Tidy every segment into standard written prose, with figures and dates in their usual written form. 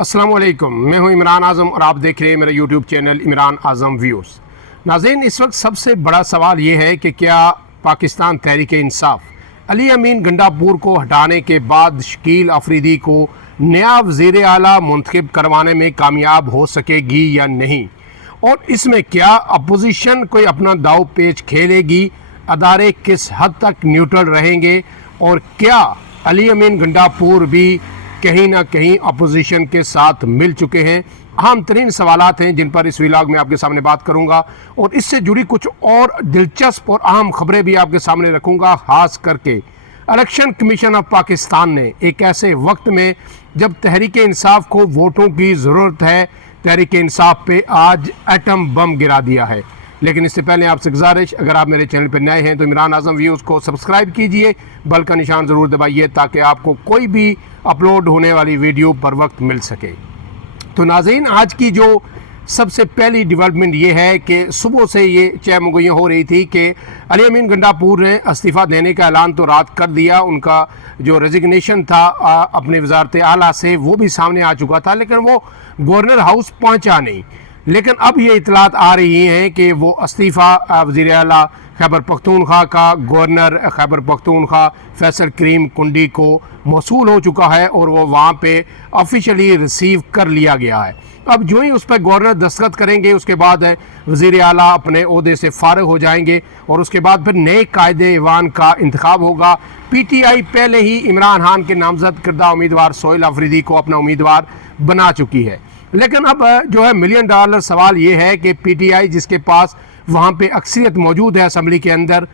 अस्सलाम वालेकुम, मैं हूं इमरान आज़म और आप देख रहे हैं मेरा यूट्यूब चैनल इमरान आज़म व्यूज़। नाज़रीन, इस वक्त सबसे बड़ा सवाल ये है कि क्या पाकिस्तान तहरीक इंसाफ अली अमीन गंडापुर को हटाने के बाद शकील अफरीदी को नया वज़ीर आला मुंतखब करवाने में कामयाब हो सकेगी या नहीं, और इसमें क्या अपोजिशन कोई अपना दाव पेच खेलेगी, अदारे किस हद तक न्यूट्रल रहेंगे, और क्या अली अमीन गंडापुर भी कहीं ना कहीं अपोजिशन के साथ मिल चुके हैं। अहम तरीन सवालात हैं जिन पर इस व्लॉग में आपके सामने बात करूंगा, और इससे जुड़ी कुछ और दिलचस्प और अहम खबरें भी आपके सामने रखूंगा। खास करके इलेक्शन कमीशन ऑफ पाकिस्तान ने एक ऐसे वक्त में जब तहरीक इंसाफ को वोटों की ज़रूरत है, तहरीक इंसाफ पे आज एटम बम गिरा दिया है। लेकिन इससे पहले आपसे गुजारिश, अगर आप मेरे चैनल पर नए हैं तो इमरान आज़म व्यूज़ को सब्सक्राइब कीजिए, बेल का निशान ज़रूर दबाइए ताकि आपको कोई भी अपलोड होने वाली वीडियो पर वक्त मिल सके। तो नाज़रीन, आज की जो सबसे पहली डेवलपमेंट ये है कि सुबह से ये चहमुगैयाँ हो रही थी कि अली अमीन गंडापुर ने इस्तीफ़ा देने का ऐलान तो रात कर दिया। उनका जो रेजिग्नेशन था अपने वजारत आला से, वो भी सामने आ चुका था, लेकिन वो गवर्नर हाउस पहुंचा नहीं। लेकिन अब ये इतलात आ रही हैं कि वो इस्तीफ़ा वज़ीर आला खैबर पख्तूनख्वा का गवर्नर खैबर पख्तूनख्वा फैसल करीम कुंडी को मौसूल हो चुका है और वो वहाँ पे ऑफिशियली रिसीव कर लिया गया है। अब जो ही उस पर गवर्नर दस्तखत करेंगे, उसके बाद वज़ीर आला अपने ओहदे से फारिग हो जाएंगे और उसके बाद फिर नए कायदे ईवान का इंतखाब होगा। PTI पहले ही इमरान खान के नामजद करदा उम्मीदवार सोहेल अफरीदी को अपना उम्मीदवार बना चुकी है। लेकिन अब जो है $1 मिलियन सवाल ये है कि PTI जिसके पास वहाँ पे अक्सरियत मौजूद है असम्बली के अंदर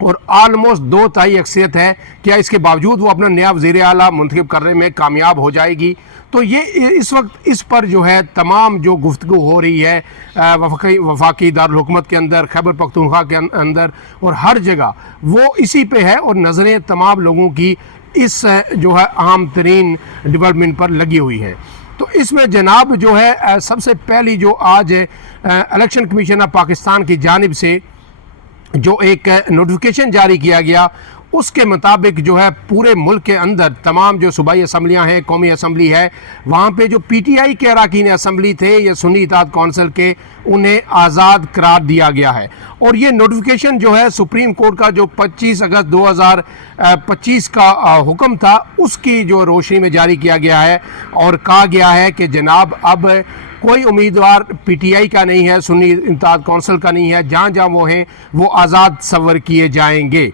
और आलमोस्ट 2/3 अक्सरियत है, क्या इसके बावजूद वो अपना नया वज़ीर आला मुंतखब करने में कामयाब हो जाएगी? तो ये इस वक्त इस पर जो है तमाम जो गुफ्तगू हो रही है वफाकी दारुल हुकूमत के अंदर, खैबर पख्तूनख्वा के अंदर और हर जगह वो इसी पे है, और नज़रें तमाम लोगों की इस जो है अहम तरीन डेवलपमेंट पर लगी हुई है। तो इसमें जनाब जो है सबसे पहली जो आज इलेक्शन कमीशन ऑफ पाकिस्तान की जानिब से जो एक नोटिफिकेशन जारी किया गया, उसके मुताबिक जो है पूरे मुल्क के अंदर तमाम जो सूबाई असम्बलियाँ हैं, कौमी असम्बली है, वहाँ पे जो PTI के अरकान असम्बली थे या सुन्नी इत्तेहाद कौंसिल के, उन्हें आज़ाद करार दिया गया है। और ये नोटिफिकेशन जो है सुप्रीम कोर्ट का जो 25 अगस्त 2025 का हुक्म था, उसकी जो रोशनी में जारी किया गया है और कहा गया है कि जनाब अब कोई उम्मीदवार PTI का नहीं है, सुन्नी इत्तेहाद कौंसिल का नहीं है, जहाँ जहाँ वो हैं वो आज़ाद सवर किए जाएंगे।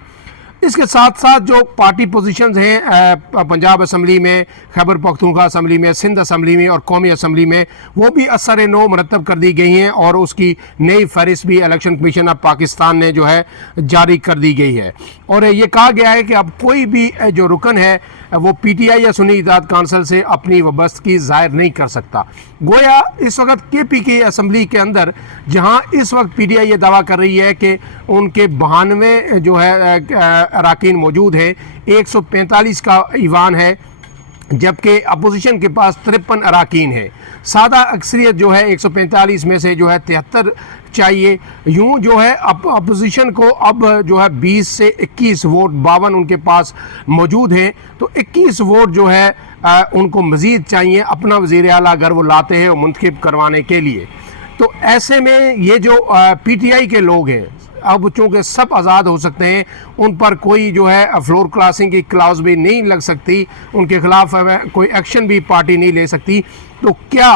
इसके साथ साथ जो पार्टी पोजीशंस हैं पंजाब असम्बली में, खैबर पख्तूनख्वा असम्बली में, सिंध असम्बली में और कौमी असम्बली में, वो भी असर नो मरतब कर दी गई हैं और उसकी नई फहरिस्त भी इलेक्शन कमीशन ऑफ पाकिस्तान ने जो है जारी कर दी गई है। और ये कहा गया है कि अब कोई भी जो रुकन है वो PTI या सुन्नी इत्तेहाद कौंसिल से अपनी वाबस्तगी ज़ाहिर नहीं कर सकता। गोया इस वक्त KP की असम्बली के अंदर, जहाँ इस वक्त PTI ये दावा कर रही है कि उनके 92 जो है अरकान मौजूद है, 145 का ईवान है, जबकि अपोजिशन के पास 53 अरकान है। सादा अक्सरियत जो है 145 में से जो है 73 चाहिए। यूँ जो है अपोजिशन को अब जो है 20 से 21 वोट 52 उनके पास मौजूद हैं, तो 21 वोट जो है उनको मज़ीद चाहिए अपना वज़ीर आला अगर वो लाते हैं मुंतखब करवाने के लिए। तो ऐसे में ये जो PTI के लोग हैं, अब चूँकि सब आज़ाद हो सकते हैं, उन पर कोई जो है फ्लोर क्रॉसिंग की क्लाउज भी नहीं लग सकती, उनके खिलाफ कोई एक्शन भी पार्टी नहीं ले सकती। तो क्या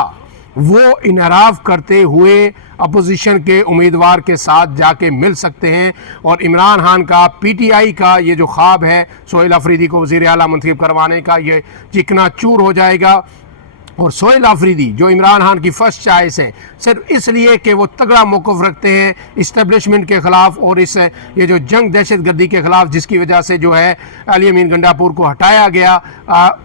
वो इनहराफ करते हुए अपोजिशन के उम्मीदवार के साथ जाके मिल सकते हैं और इमरान खान का PTI का ये जो ख्वाब है सोहेल अफरीदी को वज़ीर आला मुंतखब करवाने का, ये चिकना चूर हो जाएगा? और सोहेल अफरीदी जो इमरान खान की फर्स्ट चॉइस है सिर्फ इसलिए कि वो तगड़ा मौक़िफ़ रखते हैं इस्टेब्लिशमेंट के ख़िलाफ़ और इस ये जो जंग दहशत गर्दी के ख़िलाफ़ जिसकी वजह से जो है अली अमीन गंडापुर को हटाया गया,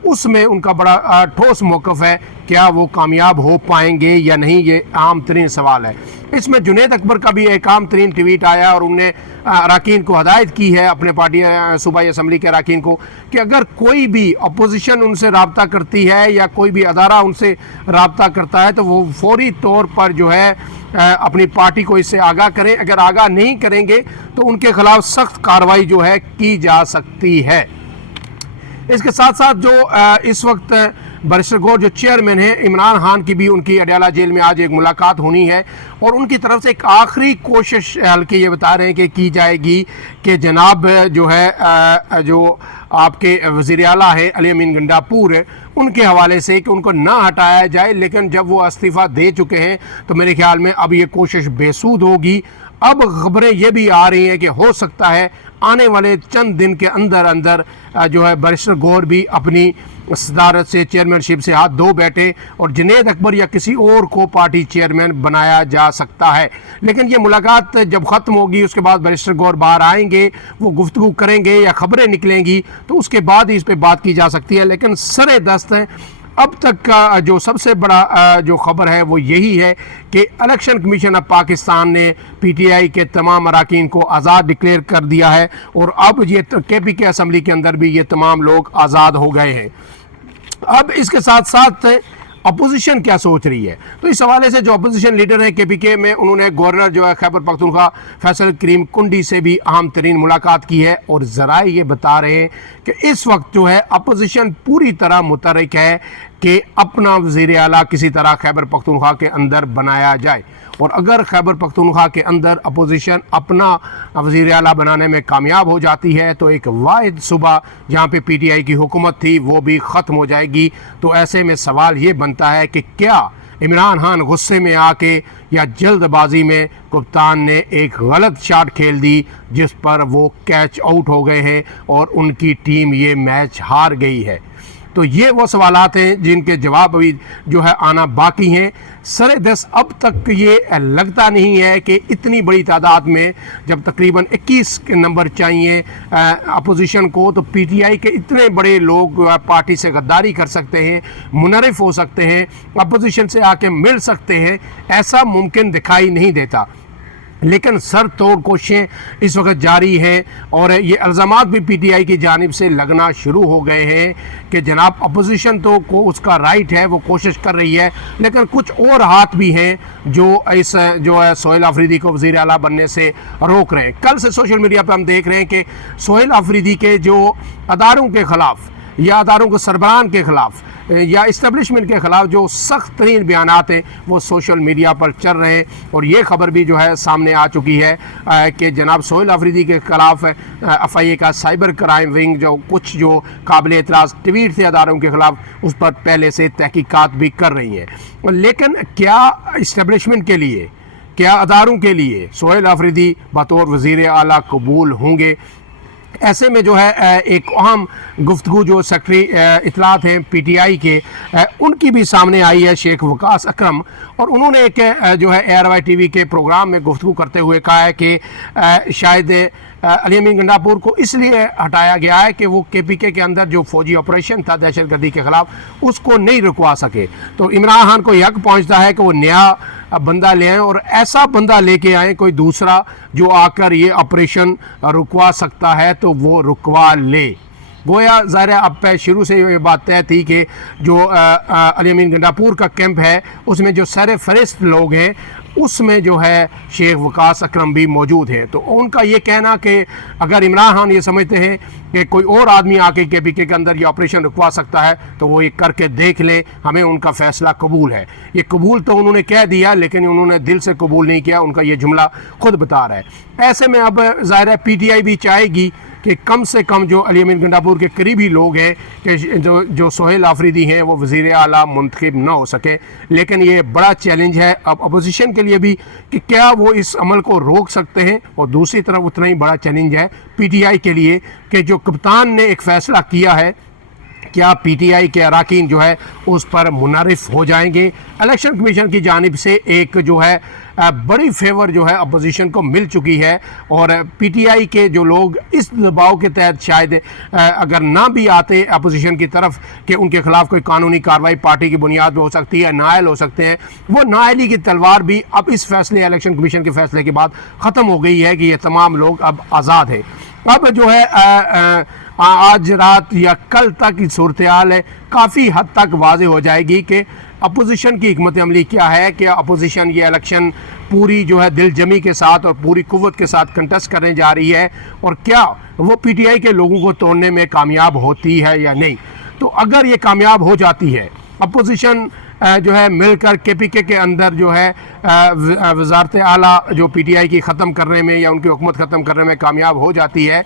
उसमें उनका बड़ा ठोस मौक़िफ़ है। क्या वो कामयाब हो पाएंगे या नहीं, ये आम तरीन सवाल है। इसमें जुनैद अकबर का भी एक आम तरीन ट्वीट आया और उनने अरकान को हदायत की है, अपने पार्टी सूबाई असम्बली के अरकान को, कि अगर कोई भी अपोजिशन उनसे रब्ता करती है या कोई भी अदारा उनसे रब्ता करता है तो वो फौरी तौर पर जो है अपनी पार्टी को इससे आगाह करें। अगर आगाह नहीं करेंगे तो उनके खिलाफ सख्त कार्रवाई जो है की जा सकती है। इसके साथ साथ जो इस वक्त बैरिस्टर गौर जो चेयरमैन है, इमरान खान की भी उनकी अडयाला जेल में आज एक मुलाकात होनी है और उनकी तरफ से एक आखिरी कोशिश हल्के ये बता रहे हैं कि की जाएगी कि जनाब जो है जो आपके वज़ीर आला है अली अमीन गंडापुर, उनके हवाले से कि उनको ना हटाया जाए। लेकिन जब वो इस्तीफ़ा दे चुके हैं तो मेरे ख्याल में अब ये कोशिश बेसूद होगी। अब खबरें ये भी आ रही हैं कि हो सकता है आने वाले चंद दिन के अंदर अंदर जो है बैरिस्टर गौर भी अपनी सदारत से, चेयरमैनशिप से हाथ धो बैठे और जुनैद अकबर या किसी और को पार्टी चेयरमैन बनाया जा सकता है। लेकिन ये मुलाकात जब ख़त्म होगी उसके बाद बैरिस्टर गौर बाहर आएंगे, वो गुफ्तगू करेंगे या खबरें निकलेंगी तो उसके बाद ही इस पर बात की जा सकती है। लेकिन सरे दस्त है अब तक का जो सबसे बड़ा जो खबर है वो यही है कि इलेक्शन कमीशन ऑफ पाकिस्तान ने पीटीआई के तमाम अरकान को आज़ाद डिक्लेयर कर दिया है और अब ये केपीके असम्बली के अंदर भी ये तमाम लोग आज़ाद हो गए हैं। अब इसके साथ साथ अपोजिशन क्या सोच रही है, तो इस हवाले से जो अपोजिशन लीडर है केपीके में, उन्होंने गवर्नर जो है खैबर पख्तूनख्वा फैसल करीम कुंडी से भी अहम तरीन मुलाकात की है और ज़राए ये बता रहे हैं कि इस वक्त जो है अपोजिशन पूरी तरह मुतहरिक है कि अपना वज़ीर आला किसी तरह खैबर पख्तूनख्वा के अंदर बनाया जाए और अगर खैबर पख्तूनख्वा के अंदर अपोजिशन अपना वज़ीर आला बनाने में कामयाब हो जाती है तो एक वाहिद सूबा जहाँ पे पीटीआई की हुकूमत थी वो भी ख़त्म हो जाएगी। तो ऐसे में सवाल ये बनता है कि क्या इमरान खान गुस्से में आके या जल्दबाजी में कप्तान ने एक गलत शॉट खेल दी जिस पर वो कैच आउट हो गए हैं और उनकी टीम ये मैच हार गई है। तो ये वो सवालात हैं जिनके जवाब अभी जो है आना बाकी हैं। सरे दस अब तक ये लगता नहीं है कि इतनी बड़ी तादाद में, जब तकरीबन 21 नंबर चाहिए अपोजिशन को, तो पीटीआई के इतने बड़े लोग पार्टी से गद्दारी कर सकते हैं, मुनरिफ हो सकते हैं, अपोजिशन से आके मिल सकते हैं, ऐसा मुमकिन दिखाई नहीं देता। लेकिन सर तोड़ कोशिशें इस वक्त जारी हैं और ये इल्ज़ामात भी पीटीआई की जानिब से लगना शुरू हो गए हैं कि जनाब अपोजिशन तो को उसका राइट है, वो कोशिश कर रही है, लेकिन कुछ और हाथ भी हैं जो इस जो है सोहेल आफरीदी को वज़ीर आला बनने से रोक रहे हैं। कल से सोशल मीडिया पर हम देख रहे हैं कि सोहेल आफरीदी के जो अदारों के ख़िलाफ़ या अदारों के सरबराहान के ख़िलाफ़ या इस्टेब्लिशमेंट के ख़िलाफ़ जो सख्त तरीन बयानात हैं वो सोशल मीडिया पर चल रहे हैं और ये खबर भी जो है सामने आ चुकी है कि जनाब सोहेल आफरीदी के ख़िलाफ़ एफआईए का साइबर क्राइम विंग जो कुछ जो काबिल एतराज़ ट्वीट थे अदारों के ख़िलाफ़ उस पर पहले से तहकीकात भी कर रही हैं। लेकिन क्या इस्टेब्लिशमेंट के लिए, क्या अदारों के लिए सोहेल आफरीदी बतौर वज़ीर आला कबूल होंगे? ऐसे में जो है एक अहम गुफ्तगू जो सेक्रेटरी इतलात हैं पीटीआई के उनकी भी सामने आई है, शेख वकास अकरम, और उन्होंने एक जो है ARY TV के प्रोग्राम में गुफ्तगू करते हुए कहा है कि शायद अली अमीन गंडापुर को इसलिए हटाया गया है कि वो केपीके के अंदर जो फौजी ऑपरेशन था दहशतगर्दी के ख़िलाफ़ उसको नहीं रुकवा सके। तो इमरान खान को हक पहुंचता है कि वो नया बंदा ले आएँ और ऐसा बंदा लेके आएँ कोई दूसरा जो आकर ये ऑपरेशन रुकवा सकता है तो वो रुकवा ले। गोया ज़ाहिर है अब शुरू से ये बात तय थी कि जो अली अमीन गंडापुर का कैंप है उसमें जो सर फहरिस्त लोग हैं उसमें जो है शेख वकास अकरम भी मौजूद हैं। तो उनका ये कहना कि अगर इमरान खान ये समझते हैं कि कोई और आदमी आके केपीके के अंदर ये ऑपरेशन रुकवा सकता है तो वो ये करके देख ले, हमें उनका फ़ैसला कबूल है। ये कबूल तो उन्होंने कह दिया लेकिन उन्होंने दिल से कबूल नहीं किया, उनका ये जुमला खुद बता रहा है। ऐसे में अब ज़ाहिर है पीटीआई भी चाहेगी कि कम से कम जो अली अमीन गंडापुर के करीबी लोग हैं कि जो सोहेल आफरीदी हैं वो वज़ीर आला मुंतखब ना हो सके। लेकिन ये बड़ा चैलेंज है अब अपोजिशन के लिए भी कि क्या वो इस अमल को रोक सकते हैं, और दूसरी तरफ उतना ही बड़ा चैलेंज है पीटीआई के लिए कि जो कप्तान ने एक फ़ैसला किया है क्या पीटीआई के अरकान जो है उस पर मुनरिफ हो जाएंगे। इलेक्शन कमीशन की जानिब से एक जो है बड़ी फेवर जो है अपोजिशन को मिल चुकी है और पीटीआई के जो लोग इस दबाव के तहत शायद अगर ना भी आते अपोजिशन की तरफ कि उनके खिलाफ कोई कानूनी कार्रवाई पार्टी की बुनियाद पर हो सकती है, नायल हो सकते हैं, वो नायली की तलवार भी अब इस फैसले इलेक्शन कमीशन के फैसले के बाद ख़त्म हो गई है कि ये तमाम लोग अब आज़ाद हैं। अब जो है आज रात या कल तक की सूरत हाल है काफ़ी हद तक वाज़ेह हो जाएगी कि अपोजिशन की हिकमत अमली क्या है, कि अपोजिशन ये इलेक्शन पूरी जो है दिल जमी के साथ और पूरी कुव्वत के साथ कंटेस्ट करने जा रही है और क्या वो पीटीआई के लोगों को तोड़ने में कामयाब होती है या नहीं। तो अगर ये कामयाब हो जाती है, अपोजिशन जो है मिलकर KPK के अंदर जो है वजारत आला जो PTI की ख़त्म करने में या उनकी हुकूमत ख़त्म करने में कामयाब हो जाती है,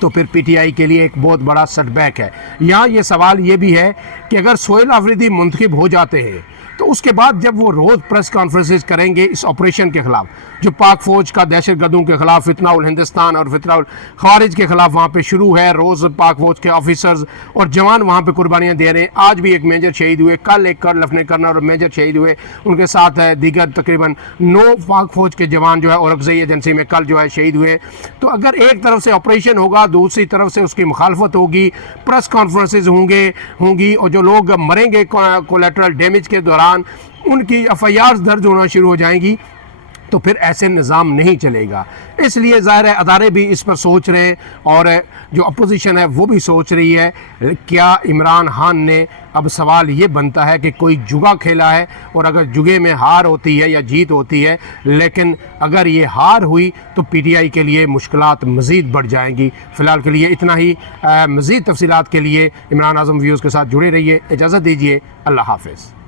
तो फिर PTI के लिए एक बहुत बड़ा सेटबैक है। यहाँ ये सवाल ये भी है कि अगर सोहेल आफरीदी मुंतखब हो जाते हैं तो उसके बाद जब वो रोज़ प्रेस कॉन्फ्रेंसेस करेंगे इस ऑपरेशन के ख़िलाफ़, जो पाक फ़ौज का दहशत गर्दों के ख़िलाफ़ फितना उल हिंदुस्तान और फितना उल खारिज के ख़िलाफ़ वहाँ पे शुरू है, रोज़ पाक फ़ौज के ऑफिसर्स और जवान वहाँ पे कुर्बानियाँ दे रहे हैं। आज भी एक मेजर शहीद हुए, कल एक लेफ्टिनेंट कर्नल और मेजर शहीद हुए, उनके साथ दीगर तकरीबन 9 पाक फ़ौज के जवान जो है औरंगज़ई एजेंसी में कल जो है शहीद हुए। तो अगर एक तरफ से ऑपरेशन होगा, दूसरी तरफ से उसकी मुखालफत होगी, प्रेस कॉन्फ्रेंसेज होंगी और जो लोग मरेंगे कोलेटरल डैमेज के दौरान उनकी FIRs दर्ज होना शुरू हो जाएंगी, तो फिर ऐसे निज़ाम नहीं चलेगा। इसलिए ज़ाहिर है अदारे भी इस पर सोच रहे हैं और जो अपोजिशन है वो भी सोच रही है क्या इमरान खान ने, अब सवाल ये बनता है कि कोई जुआ खेला है और अगर जुगे में हार होती है या जीत होती है, लेकिन अगर ये हार हुई तो PTI के लिए मुश्किलात मज़ीद बढ़ जाएंगी। फ़िलहाल के लिए इतना ही। मज़ीद तफसीलात के लिए इमरान आज़म व्यूज़ के साथ जुड़े रहिए। इजाज़त दीजिए, अल्लाह हाफ़िज़।